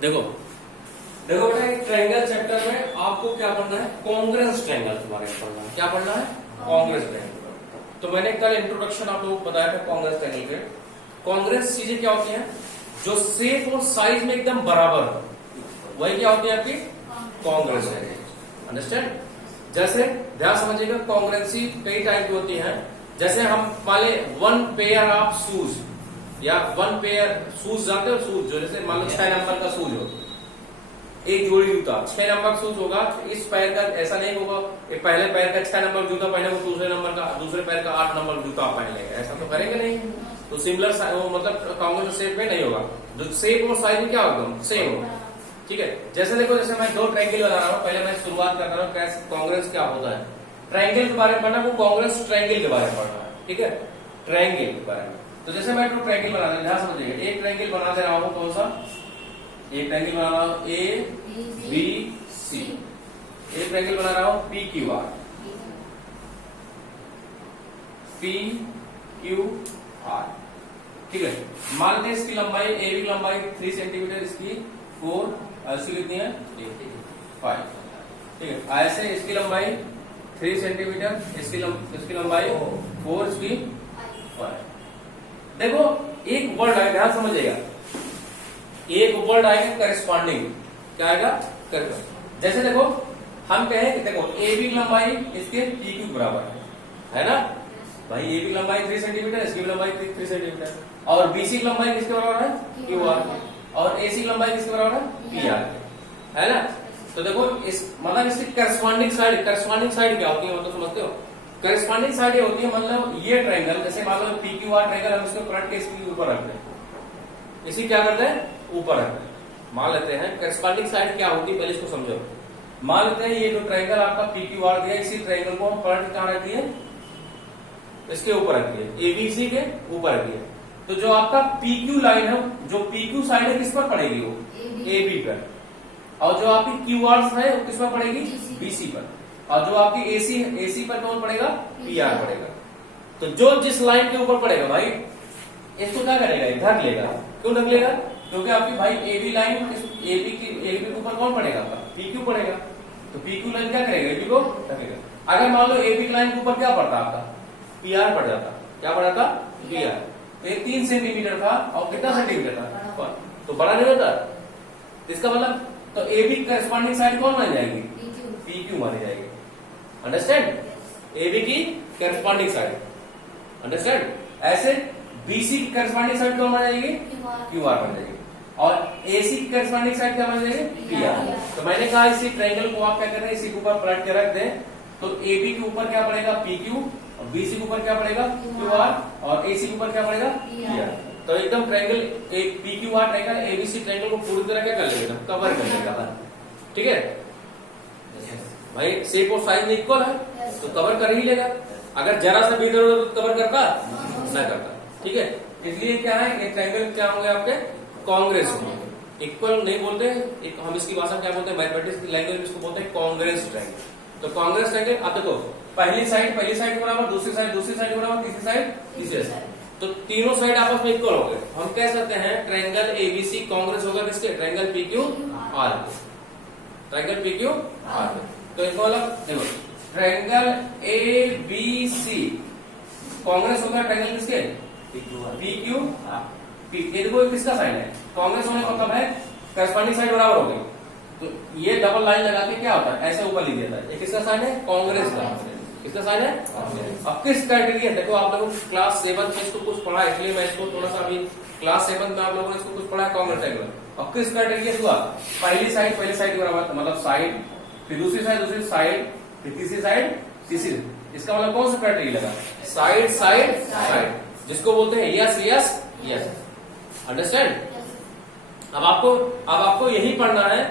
देखो देखो बेटा, एक ट्रायंगल चैप्टर में आपको क्या पढ़ना है, कॉन्ग्रेंस ट्रायंगल के बारे में पढ़ना है। क्या पढ़ना है? Congruence triangle. तो मैंने कल इंट्रोडक्शन आप लोगों को बताया था कॉन्ग्रेंस ट्रायंगल के। कॉन्ग्रेंस चीजें क्या होती हैं? जो शेप और साइज में एकदम बराबर हो, वही क्या होती है आपकी कॉन्ग्रेंस ट्रायंगल। अंडरस्टैंड? जैसे ध्यान समझिएगा, कॉन्ग्रेंसी कई टाइप की होती है। जैसे हम मान ले 1 पेयर ऑफ शूज या 1 पेयर शूज, जानते हो शूज जो, जैसे मान लो 6 नंबर का शूज हो, एक जोड़ी जूता 6 नंबर शूज होगा, इस पैर का ऐसा नहीं होगा कि पहले पैर का 6 नंबर जूता पहने वो दूसरे पैर का 8 नंबर जूता पहन लेगा, ऐसा तो करेंगे नहीं। तो सिमिलर मतलब कॉन्ग्रेंस शेप में नहीं होगा, जो शेप और साइज में क्या होगा सेम होगा। ठीक है, जैसे देखो, जैसे मैं 2 ट्रायंगल बना रहा हूँ, पहले मैं शुरुआत कर रहा हूँ कैसे कॉन्ग्रेंस क्या होता है। ट्रायंगल के बारे में पढ़ना, वो कॉन्ग्रेंस ट्रायंगल के बारे में पढ़ना है। ठीक है, ट्रायंगल के बारे में। तो जैसे मैं 2 ट्रायंगल बना रहा हूँ, ध्यान समझिएगा, एक ट्रायंगल बना दे रहा हूँ, कौन सा? एक ट्रायंगल बना रहा हूँ ए बी सी, एक ट्रायंगल बना रहा हूँ P Q R, P Q R. ठीक है, मान लेते हैं इसकी लंबाई, ए बी की लंबाई 3 सेंटीमीटर, इसकी 4, इसकी कितनी है 5। ठीक है, ऐसे इसकी लंबाई 3 सेंटीमीटर, इसकी लंबाई 4, इसकी 5। देखो एक वर्ड आएगा, ध्यान समझिएगा, एक वर्ड आएगा करस्पॉन्डिंग। क्या आएगा? जैसे देखो हम कहें कि देखो ए बी की लंबाई इसके पी क्यू बराबर है ना भाई, ए बी की लंबाई 3 सेंटीमीटर, इसकी भी लंबाई 3 सेंटीमीटर, और बीसी की लंबाई किसके बराबर है? क्यू आर, और एसी की लंबाई किसके बराबर है? पी आर, है ना। तो देखो इस मतलब इसकी करस्पॉन्डिंग साइड क्या होती है, मतलब समझते हो? करस्पॉन्डिंग साइड ये होती है, मतलब ये ट्रायंगल, जैसे मान लो पी क्यू आर ट्रायंगल, हम इसको पलट के इसके ऊपर रखते हैं, इसी क्या करते हैं ऊपर रखते हैं। मान लेते हैं करस्पॉन्डिंग साइड क्या होती है, पहले इसको समझो। मान लेते हैं ये जो ट्रायंगल आपका पी क्यू आर दिया, इसी ट्रायंगल को हम पलट कहां रख दिए? इसके ऊपर रख दिए, एबीसी के ऊपर रख दिए। तो जो आपका पीक्यू लाइन है, जो पीक्यू साइड है, किस पर पड़ेगी? वो एबी पर, और जो आपकी क्यू आर है वो किस पर पड़ेगी? बीसी पर, और जो आपकी एसी पर कौन पड़ेगा? पीआर पड़ेगा। तो जो जिस लाइन के ऊपर पड़ेगा भाई, इसको क्या करेगा? ढक लेगा। क्यों ढक लेगा? क्योंकि आपकी भाई एबी लाइन, एबी के ऊपर कौन पड़ेगा? आपका पीक्यू पड़ेगा। तो पीक्यू लाइन क्या करेगा? एबी को ढकेगा। अगर मान लो एबी लाइन के ऊपर क्या पड़ता आपका? पीआर पड़ जाता। क्या पड़ा था? पीआर। तो ये 3 सेंटीमीटर था, और कितना सेंटीमीटर था? तो बड़ा नहीं होता। इसका मतलब तो ए बी करस्पॉन्डिंग साइड कौन मानी जाएगी? पीक्यू मानी जाएगी। अंडरस्टैंड? ए बी की करस्पॉन्डिंग साइड। अंडरस्टैंड? ऐसे बीसी की करस्पॉन्डिंग साइड कौन मानी जाएगी? क्यू आर मानी जाएगी। और एसी की करस्पॉन्डिंग साइड क्या मानी जाएगी? पीआर। तो मैंने कहा इसी ट्रायंगल को आप क्या कर रहे हैं, इसी के ऊपर पलट के रख दें, तो ए बी के ऊपर क्या पड़ेगा? पीक्यू, और बीसी के ऊपर क्या पड़ेगा? क्यू आर, और एसी के ऊपर क्या पड़ेगा? पीआर। तो एकदम ट्रायंगल एक P Q R triangle A B C triangle को पूरी तरह क्या कर लेगा? कवर कर लेगा। ठीक है भाई, शेप और साइज में इक्वल है तो कवर कर ही लेगा। अगर जरा सा भी इधर उधर तो कवर करता ना करता। ठीक है, इसलिए क्या है, ये ट्रायंगल क्या होंगे आपके? कॉन्ग्रेस होंगे। इक्वल नहीं बोलते, एक हम इसकी भाषा क्या बोलते हैं, मैथमेटिक्स की लैंग्वेज में इसको बोलते हैं कॉन्ग्रेस ट्रायंगल। तो कॉन्ग्रेस ट्रायंगल, आप देखो पहली साइड के बराबर, दूसरी साइड के बराबर, तीसरी साइड, तो तीनों साइड आपस में इक्वल हो गए। हम कह सकते हैं ट्रायंगल एबीसी कॉन्ग्रेस होगा किसके? ट्रायंगल पीक्यू आर के। ट्रायंगल पीक्यू आर के। तो इसका मतलब देखो, ट्रायंगल एबीसी कॉन्ग्रेस होगा ट्रायंगल किसके? P Q R. देखो किसका साइड है? कांग्रेस होने का मतलब है करस्पॉन्डिंग साइड बराबर हो गई। तो ये डबल लाइन लगा के क्या होता है, ऐसे ऊपर लिख देता है। ये किसका साइड है? कांग्रेस का। किसका साइड है? अब किस क्राइटेरिया? देखो आप लोगों को क्लास 7 में इसको कुछ पढ़ा, इसलिए मैं इसको थोड़ा सा अभी क्लास 7 में आप लोगों ने इसको कुछ पढ़ा है कांग्रेस ट्रायंगल। अब किस क्राइटेरिया हुआ? पहली साइड के बराबर, मतलब साइड, फिर दूसरी साइड, फिर तीसरी साइड, तीसरी। इसका मतलब कौन सा क्राइटेरिया लगा? साइड, जिसको बोलते हैं यस। अंडरस्टैंड? अब आपको यही पढ़ना है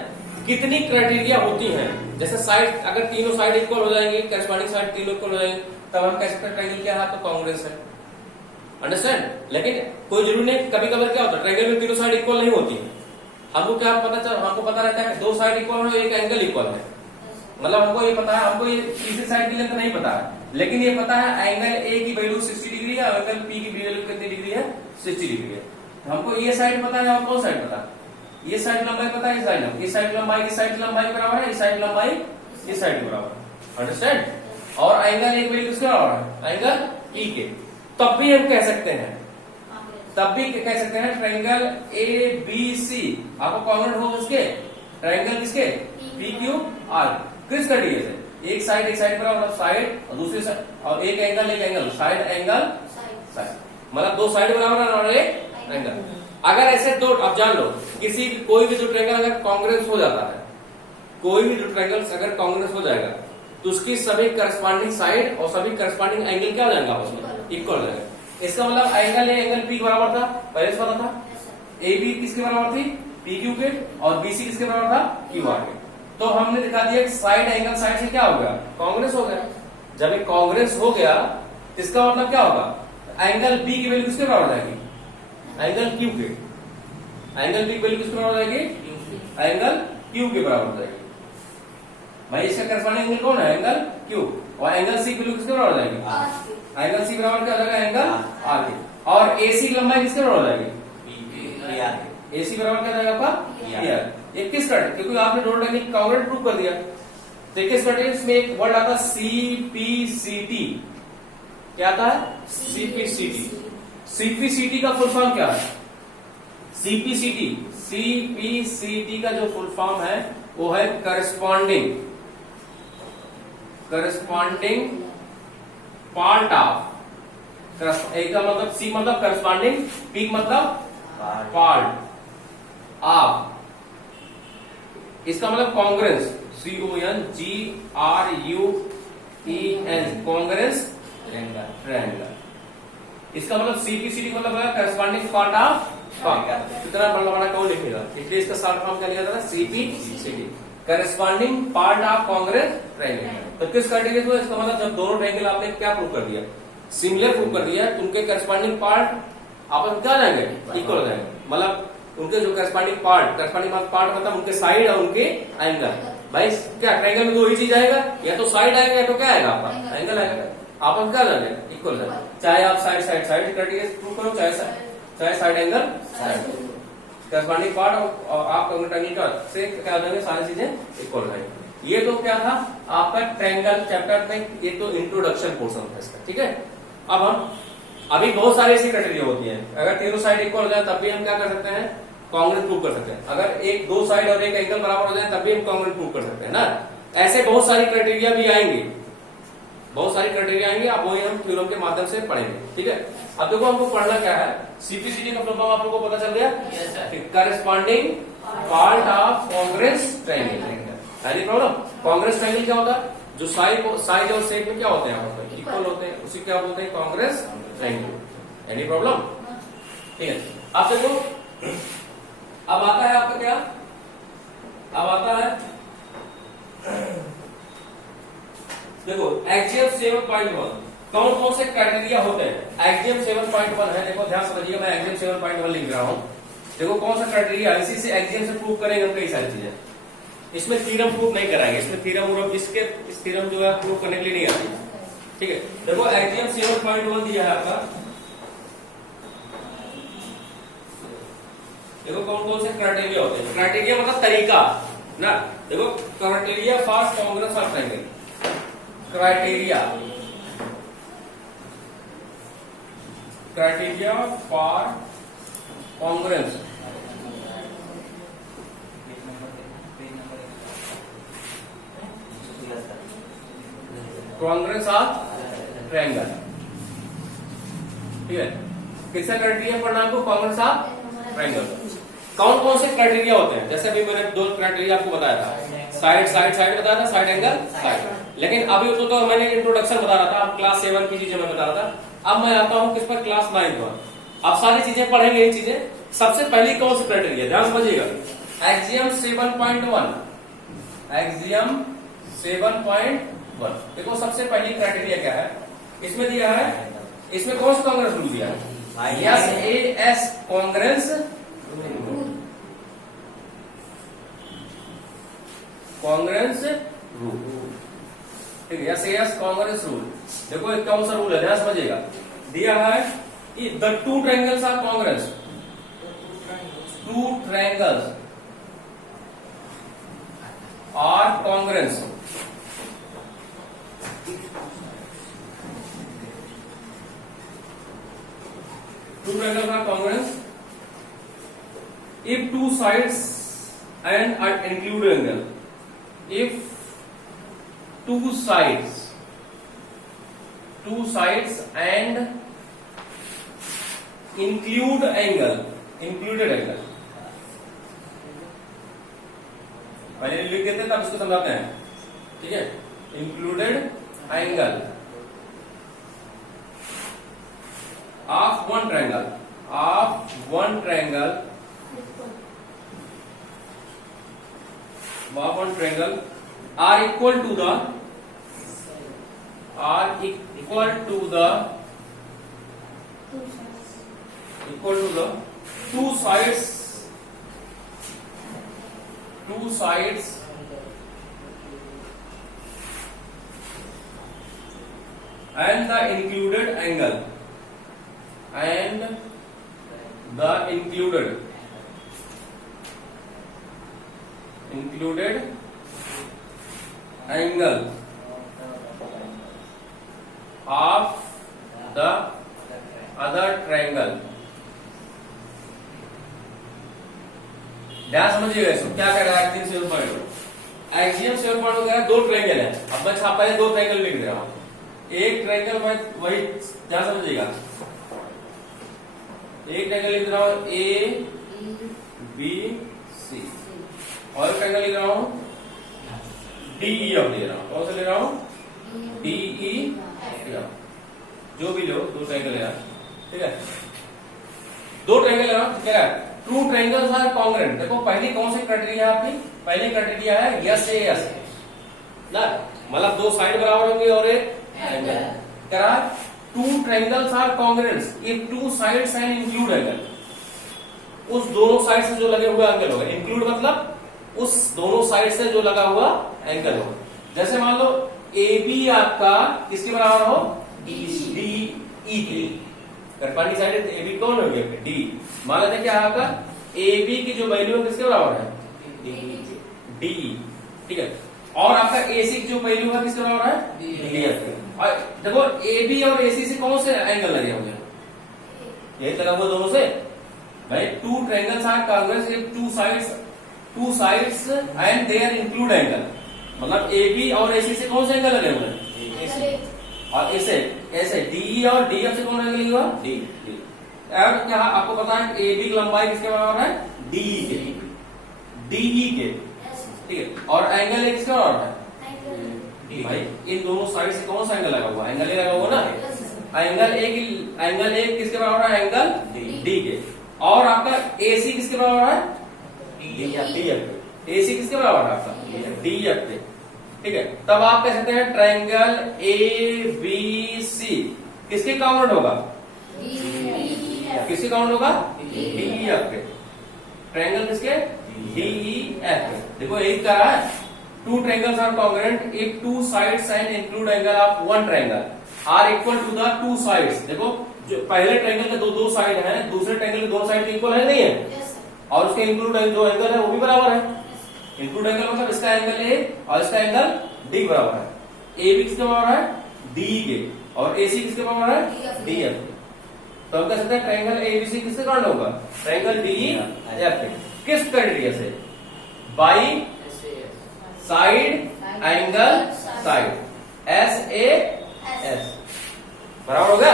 कितनी क्राइटेरिया होती हैं। जैसे साइड, अगर तीनों साइड इक्वल हो जाएंगे, करस्पॉन्डिंग साइड तीनों इक्वल हो जाएंगे, तब हम कह सकते हैं ट्रायंगल क्या है आपका? कांग्रेस है। अंडरस्टैंड? लेकिन कोई जरूरी नहीं, कभी कभी क्या होता है ट्रायंगल में तीनों साइड इक्वल नहीं होती है। हमको पता रहता है कि 2 साइड इक्वल है, एक एंगल इक्वल है। मतलब हमको ये पता है, हमको ये तीसरी साइड की लेंथ नहीं पता है, लेकिन ये पता है एंगल ए की वैल्यू 60 डिग्री है, एंगल पी की वैल्यू कितनी डिग्री है? 60 डिग्री है। हमको ये साइड पता है और कौन साइड पता है? ये साइड लंबाई पता है, इस साइड लंबाई की साइड लंबाई बराबर है, इस साइड लंबाई इस साइड के बराबर है, अंडरस्टैंड। और एंगल एक वैल्यू किसके बराबर है, एंगल ई के। तब भी हम कह सकते हैं, ट्रायंगल ए बी सी आपको कॉन्ग्रुएंट हो किसके, ट्रायंगल किसके, पी क्यू आर, किस कटिए से, एक साइड बराबर साइड और दूसरी साइड, और एक एंगल साइड एंगल साइड, मतलब दो साइड बराबर और एक एंगल। अगर ऐसे दो, आप जान लो किसी कोई भी जो ट्रायंगल अगर कांग्रुएंस हो जाता है, कोई भी जो ट्रायंगल अगर कांग्रुएंस हो जाएगा तो उसकी सभी करस्पॉन्डिंग साइड और सभी करस्पॉन्डिंग एंगल क्या हो जाएंगे आपस में, इक्वल हो जाएगा। इसका मतलब एंगल ए एंगल पी बराबर था, पहले से पता था, ए बी किसके बराबर थी, पी क्यू के, और बी सी किसके बराबर था, क्यू आर के। तो हमने दिखा दिया कि साइड एंगल साइड से क्या हो गया, कांग्रुएंस हो गया। जब एक कांग्रुएंस हो गया इसका मतलब क्या होगा, एंगल बी की वैल्यू किसके बराबर जाएगी, एंगल क्यू के, एंगल बी की वैल्यू किसके बराबर जाएगी, एंगल क्यू के बराबर जाएगी। भाई इसका करस्पॉन्डिंग एंगल कौन है, एंगल क्यू, और एंगल सी की वैल्यू किसके बराबर जाएगी, एंगल सी बराबर क्या हो जाएगा, एंगल आर के। और एसी की लंबाई किसके बराबर जाएगी, एसी बराबर क्या जाएगा आपका, पीआर। ये किस कट, क्योंकि आपने दोनों टेक्निक कांग्रुएंट प्रूव कर दिया। तो किस कट, इसमें एक वर्ड आता है सीपीसीटी, क्या आता है, सीपीसीटी। सीपीसीटी का फुल फॉर्म क्या है, सीपीसीटी का जो फुल फॉर्म है वो है करस्पॉन्डिंग पार्ट ऑफ, एक का मतलब सी मतलब करस्पॉन्डिंग, पी मतलब पार्ट ऑफ, इसका मतलब कांग्रुएंस, CONGRUEN, कांग्रुएंस ट्रायंगल। इसका मतलब सीपीसीटी मतलब है करस्पॉन्डिंग पार्ट ऑफ, कितना बड़ा कौन लिखेगा, इसलिए इसका शॉर्ट फॉर्म क्या लिया था, CPCT, corresponding part of congruence triangle. तो किस क्राइटेरिया को, इसका मतलब जब दोनों ट्रायंगल आपने क्या प्रूव कर दिया, सिमिलर प्रूव कर दिया, तो उनके करस्पॉन्डिंग पार्ट आपस में क्या जाएंगे, इक्वल हो जाएंगे। मतलब उनके जो करस्पॉन्डिंग पार्ट मतलब उनके साइड और उनके एंगल। भाई क्या ट्रायंगल में दो ही चीज आएगा, या तो साइड आएगा या तो क्या आएगा आपका एंगल आएगा, आपस क्या जाएंगे, इक्वल हो जाएगा। चाहे आप साइड क्राइटेरिया प्रूव करो, चाहे साइड एंगल करस्पॉन्डिंग पार्ट और आप ट्रायंगल का से क्या हो जाएंगे, सारी चीजें इक्वल हो जाएंगी। ये तो क्या था आपका ट्रायंगल चैप्टर में, ये तो इंट्रोडक्शन पोर्शन था इसका, ठीक है। अब हम अभी बहुत सारी ऐसी क्राइटेरिया होती है, अगर तीनों साइड इक्वल हो जाए तब भी हम क्या कर सकते हैं, कांग्रुएंट प्रूव कर सकते हैं। अगर एक दो साइड और एक एंगल बराबर हो जाए तब भी हम कांग्रुएंट प्रूव कर सकते हैं ना। ऐसे बहुत सारी क्राइटेरिया भी आएंगे, आप वही हम थ्योरम के माध्यम से पढ़ेंगे, ठीक है। अब देखो हमको पढ़ना क्या है, सीपीसीटी का फुल फॉर्म आप लोगों को पता चल गया, corresponding part of congruence triangle. Any problem, congruence triangle क्या होता है, जो साइड और शेप में क्या होते हैं, इक्वल होते हैं, उसी क्या बोलते हैं, कांग्रुएंस ट्रायंगल। एनी प्रॉब्लम, ठीक है। आप देखो अब आता है आपका क्या, अब आता है देखो एक्सियम 7.1, कौन कौन से क्राइटेरिया होते हैं। एक्सियम 7.1 है, देखो ध्यान समझिएगा, मैं एक्सियम 7.1 लिख रहा हूं। देखो कौन सा क्राइटेरिया, इसी से एक्सियम से प्रूव करेंगे हम कई सारी चीजें। इसमें थ्योरम प्रूव नहीं कराएंगे, इसमें थ्योरम इस थ्योरम जो है प्रूव करने के लिए नहीं आती, ठीक है। देखो एक्सियम 7.1 दिया है आपका, देखो कौन कौन से क्राइटेरिया होते हैं। क्राइटेरिया मतलब तरीका ना, देखो criteria for congruence of triangle, criteria for congruence, congruence of triangle, ठीक है। किसका क्राइटेरिया पढ़ना आपको, कांग्रुएंस ऑफ ट्रायंगल। कौन कौन से क्राइटेरिया होते हैं, जैसे अभी मैंने दो क्राइटेरिया आपको बताया था, साइड बताया था, साइड एंगल साइड। लेकिन अभी तो मैंने इंट्रोडक्शन बता रहा था, अब क्लास 7 की चीजें मैं बता रहा था। अब मैं आता हूं किस पर, क्लास 9 पर। अब सारी चीजें पढ़ेंगे, ये चीजें। सबसे पहली कौन सी क्राइटेरिया, ध्यान समझिएगा, एक्सियम 7.1, एक्सियम 7.1। देखो सबसे पहली क्राइटेरिया क्या है, इसमें दिया है, इसमें कौन सा कांग्रुएंस रूल दिया है, SAS कांग्रुएंस रूल, ठीक है, SAS कांग्रुएंस रूल। देखो एक कौन सा रूल है, ध्यान समझिएगा, दिया है the two triangles are congruence, two triangles are congruence, two triangles are congruent if two sides and include angle. If two sides and included angle, पहले लिख देते हैं तब इसको समझाते हैं, ठीक है। Included angle of one triangle are equal to the two sides and the included angle of the other triangle। ध्यान समझिएगा इसको, क्या कह रहा है एक्सियम सेवन पॉइंट वगैरह, दो ट्रायंगल है। अब मैं छापा है दो ट्रायंगल लिख दे रहा हूं, एक ट्रायंगल में वही ध्यान समझिएगा, एक ट्रायंगल लिख रहा हूं ए बी सी और एक ट्रायंगल लिख रहा हूं डी ई एफ ले रहा हूं। कौन सा ले रहा हूं? डी ई एफ, जो भी लो, दो ट्रायंगल है, ठीक है। दो ट्रायंगल है, क्या है? Two triangles are congruent. देखो पहली कौन सी क्राइटेरिया है आपकी? पहली क्राइटेरिया है यस ए यस ना, मतलब दो साइड बराबर होंगे और एक एंगल। क्या है? Two triangles are congruent if two sides and include angle. उस दोनों साइड से जो लगे हुए एंगल होगा, इंक्लूड मतलब उस दोनों साइड से जो लगा हुआ एंगल होगा। जैसे मान लो ए बी आपका किसके बराबर हो? डी ई के। करस्पॉन्डिंग साइड ए बी कौन हो गया? डी। मान लेते क्या है आपका ए बी की जो वैल्यू है किसके बराबर है? डी, ठीक है। और आपका ए सी की जो वैल्यू है किसके बराबर है? D F. और देखो ए बी और ए सी से कौन से एंगल लगे होंगे? यही लगा हुआ दोनों से भाई। Two triangles are congruent if two sides and their include angle, मतलब ए बी और ए सी से कौन से एंगल लगे हुए हैं? और ऐसे डी और डी एफ से कौन एंगल लगा? डी। अब यहाँ आपको पता है ए बी की लंबाई किसके बराबर है? डीई के, ठीक है। और एंगल ए किसके बराबर है? भाई इन दोनों साइड से कौन सा एंगल लगा हुआ? एंगल ए लगा हुआ ना। एंगल ए किसके बराबर है? एंगल डी के। और आपका ए सी किसके बराबर है? D F. ए सी किसके बराबर है आपका? डी एफ पे, ठीक है। तब आप कह सकते हैं ट्रायंगल ए बी सी किसके काउंट होगा? किसके काउंट होगा? डी ई एफ के। ट्रायंगल किसके? डी ई एफ के। देखो यही कह रहा है two triangles are congruent if two sides and include angle of one triangle are equal to the two sides. देखो जो पहले ट्रायंगल के दो साइड है, दूसरे ट्रायंगल के दोनों साइड इक्वल है नहीं है? और उसके इंक्लूड जो एंगल है वो भी बराबर है। इंक्लूड एंगल मतलब इसका एंगल ए और इसका एंगल डी बराबर है। ए बी किसके बराबर है? डी के। और ए सी किसके बराबर है? डी एफ के। तो हम कह सकते हैं ट्रायंगल ए बी सी किससे काउंट होगा? ट्रायंगल डी ई एफ के। किस क्राइटेरिया से? By side angle side S A S बराबर होगा।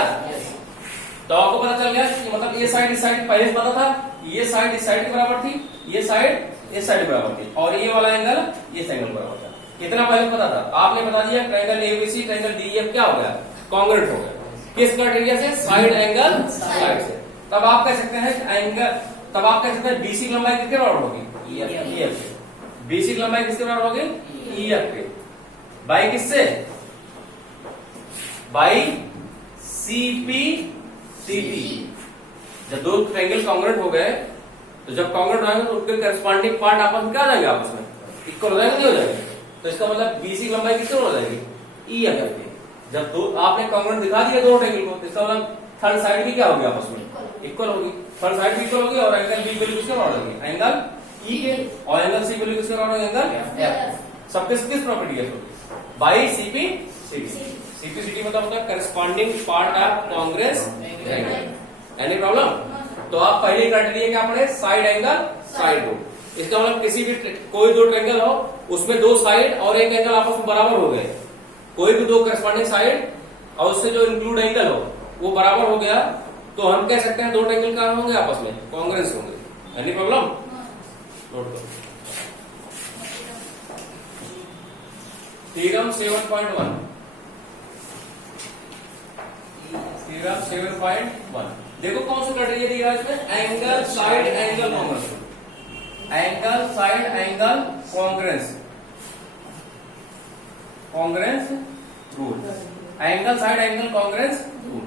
तो आपको पता चल गया कि मतलब ये साइड इस साइड पहले से पता था, ये साइड इस साइड के बराबर थी, ये साइड इस साइड बराबर थी, और ये वाला एंगल ये एंगल बराबर था। कितना पहले पता था? आपने बता दिया ट्रायंगल एबीसी ट्रायंगल डीईएफ क्या हो गया? कॉन्ग्रुएंट हो गया। किस क्राइटेरिया से? साइड एंगल साइड से। तब आप कह सकते हैं बीसी की लंबाई किसके बराबर होगी? ईएफ के। बीसी की लंबाई किसके बराबर होगी? ईएफ के। बाई किससे? बाई सीपी जब दो ट्रायंगल कॉन्ग्रुएंट हो गए, तो जब कॉन्ग्रुएंट होंगे तो उनके करस्पॉन्डिंग पार्ट आपस में क्या जाएंगे? आपस में इक्वल हो जाएंगे, नहीं हो जाएंगे? तो इसका मतलब बीसी की लंबाई किससे हो जाएगी? ई एफ के। जब दो आपने कॉन्ग्रुएंट दिखा दिया दो ट्रायंगल को, तो इसका मतलब थर्ड साइड भी क्या होगी? आपस में इक्वल होगी। थर्ड साइड भी इक्वल होगी और एंगल बी वैल्यू किसके बराबर होगी? एंगल ई के। और एंगल सी वैल्यू किसके बराबर होगी? Angle F. सब किस प्रॉपर्टी है बाई सीपीसीटी। सीपीसीटी मतलब होता है corresponding part of Congress triangle. Any problem? तो आप पहले क्राइटेरिया क्या पढ़े? साइड एंगल साइड रो। इसका मतलब किसी भी कोई दो ट्रायंगल हो उसमें दो साइड और एक एंगल आपस में बराबर हो गए, कोई भी दो करस्पॉन्डिंग साइड और उससे जो इंक्लूड एंगल हो वो बराबर हो गया, तो हम कह सकते हैं दो ट्रायंगल कहां होंगे? आपस में कांग्रेस होंगे। Any problem? नोट करो थ्योरम 7.1। थ्योरम 7.1 देखो कौन सा क्राइटेरिया दिया है इसमें? Angle side angle Congress. Angle side angle Congress, Congress rule. Angle side angle Congress rule.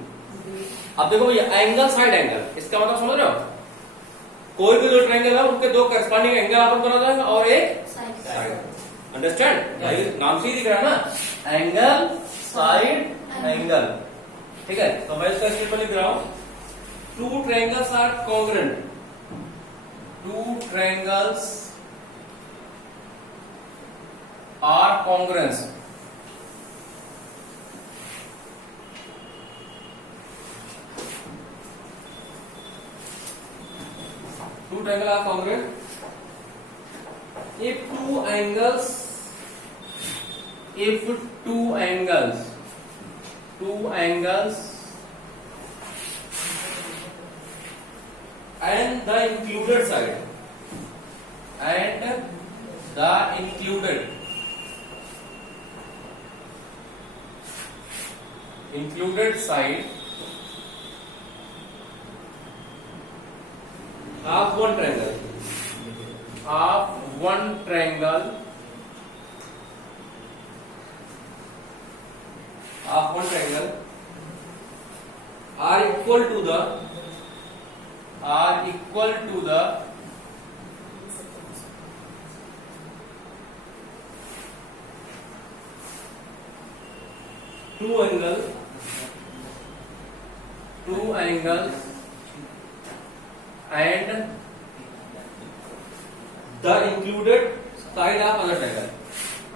अब देखो भैया एंगल साइड एंगल, इसका मतलब समझ रहे हो? कोई भी दो ट्रायंगल है उनके दो करस्पॉन्डिंग एंगल आपस बना जाएगा और एक साइड। अंडरस्टैंड? नाम से ही दिख रहा है ना, एंगल साइड एंगल। ठीक है, तो मैं इसका स्टेप लिख रहा हूं, two triangles are congruent. Two triangles are congruent. Two triangle are congruent if two angles and the included side of one triangle are equal to the two angles and the included side of other triangle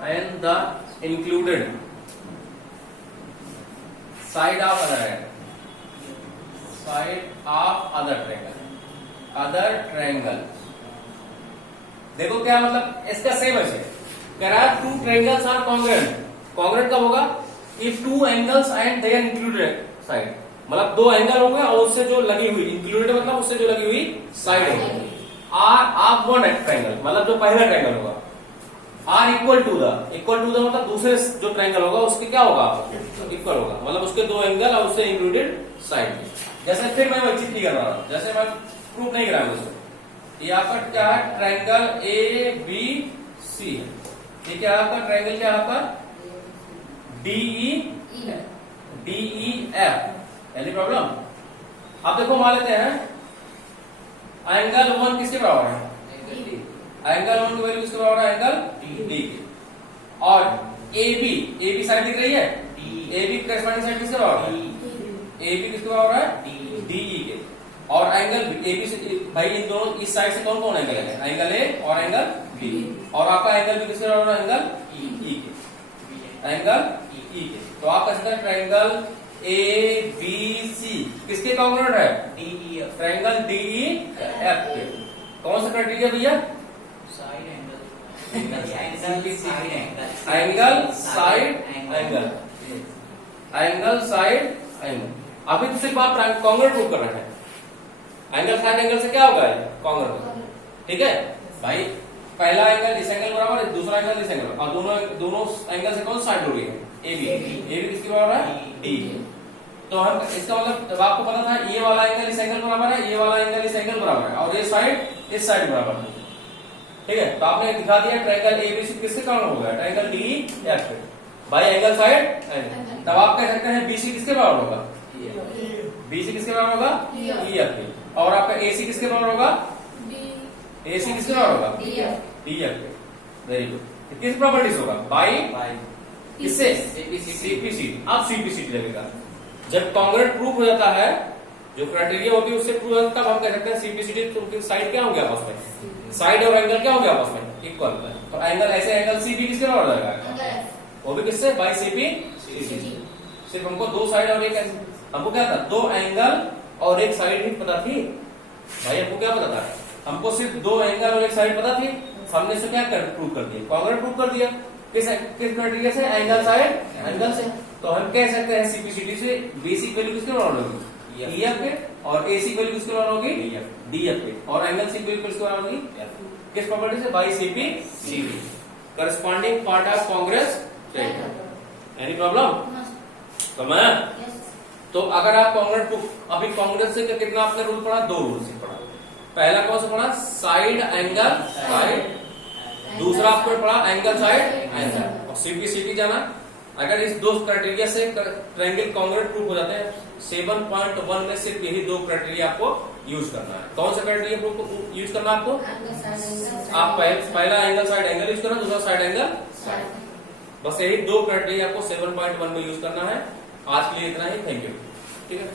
and the included side of other triangle। देखो क्या मतलब इसका same है। कह रहा है two triangles are congruent. Congruent कब होगा? If two angles and their included side, मतलब दो एंगल होंगे और उससे जो लगी हुई, इंक्लूडेड मतलब उससे जो लगी हुई साइड होगी, आर ऑफ वन ट्रायंगल, मतलब जो पहला ट्रायंगल होगा, आर इक्वल टू द मतलब दूसरे जो ट्रायंगल होगा उसके क्या होगा? इक्वल होगा, मतलब उसके दो एंगल और उससे इंक्लूडेड साइड। जैसे फिर मैं वही चीज नहीं कर रहा हूं, जैसे मैं प्रूफ नहीं कराऊंगा उसको। ये आपका क्या है? ट्रायंगल ए बी सी है। ठीक है, आपका ट्रायंगल क्या है? आपका DE F। Any problem? अब देखो मान लेते हैं एंगल 1 किसके बराबर है? एंगल 1 की वैल्यू किसके बराबर है? एंगल डी के। और AB साइड दिख रही है, AB करस्पॉन्डिंग साइड किसके बराबर है? AB किसके बराबर है? DE के। और एंगल AB से भाई इन दोनों इस साइड से कौन कौन एंगल है? एंगल A और एंगल B। और आपका एंगल भी किसके बराबर है? एंगल E के। एंगल E के। तो आप कह सकते हैं ट्रायंगल ABC किसके कॉन्ग्रुएंट है? DEF। ट्रायंगल DEF के। कौन सा क्राइटेरिया भैया? Side angle. Angle side angle. अभी तो सिर्फ आप कॉन्ग्रुएंट प्रूव कर रहे हैं। एंगल साइड एंगल से क्या होगा? कॉन्ग्रुएंट। ठीक है भाई, पहला एंगल इस एंगल बराबर है, दूसरा एंगल इस एंगल, और दोनों एंगल से कौन साइड हो रही है? AB किसके बराबर है? D। तो हम इसका मतलब जब आपको पता था ये वाला एंगल इस एंगल बराबर है, ये वाला एंगल इस एंगल बराबर है, और ये साइड इस साइड बराबर है। ठीक है, तो आपने दिखा दिया ट्रायंगल ABC किससे कॉन्ग्रुएंट होगा? Triangle DEF bye angle side angle. तब आप कह सकते हैं BC किसके बराबर होगा? BC किसके बराबर होगा? EF के। और आपका AC किसके बराबर होगा? AC किसके बराबर होगा? DF के। Very good. किस प्रॉपर्टीज होगा? बाय किससे? CPCT। अब CPCT लगेगा जब कॉन्ग्रुएंट प्रूफ हो जाता है, जो क्राइटेरिया होती है उससे प्रूफ होता है, तब हम कह सकते हैं CPCT। तो साइड क्या होंगे आपस में? साइड और एंगल क्या होंगे आपस में? इक्वल है। तो एंगल ऐसे एंगल सी भी किसके बराबर हो जाएगा, वो भी किससे, बाई सी पी सी सी। सिर्फ हमको दो साइड और एक हमको क्या था, दो एंगल और एक साइड ही पता थी भाई। हमको क्या पता था, हमको सिर्फ दो एंगल और एक साइड पता थी। हमने इसको क्या कर प्रूव कर दिया, कॉन्ग्रुएंट प्रूव कर दिया। किस क्राइटेरिया से, एंगल साइड एंगल से। तो हम कह सकते हैं सीपीसीटी से बेसिक वैल्यू किसके बराबर होगी, ईएफ के, और एसी वैल्यू किसके बराबर होगी, डीएफ के, और एंगल सी वैल्यू किसके बराबर होगी, किस प्रॉपर्टी से, by CP CV, corresponding part of Congress triangle. Any problem, समझ। तो अगर आप कांग्रुएंट, अभी कांग्रेस से कितना आपने रूल पढ़ा, दो रूल से पढ़ा। पहला कौन सा पढ़ा, साइड एंगल साइड, दूसरा आपको पढ़ा एंगल साइड एंगल, और सीपीसीटी जाना। अगर इस दो क्राइटेरिया से ट्रायंगल कांग्रुएंट प्रूफ हो जाते हैं, 7.1 में सिर्फ यही दो क्राइटेरिया आपको यूज करना है। कौन सा क्राइटेरिया यूज करना है आपको, आप पहला एंगल साइड एंगल यूज करना, दूसरा साइड एंगल साइड। बस यही दो क्राइटेरिया आपको 7.1 में यूज करना है। आज के लिए इतना ही, थैंक यू। ठीक है।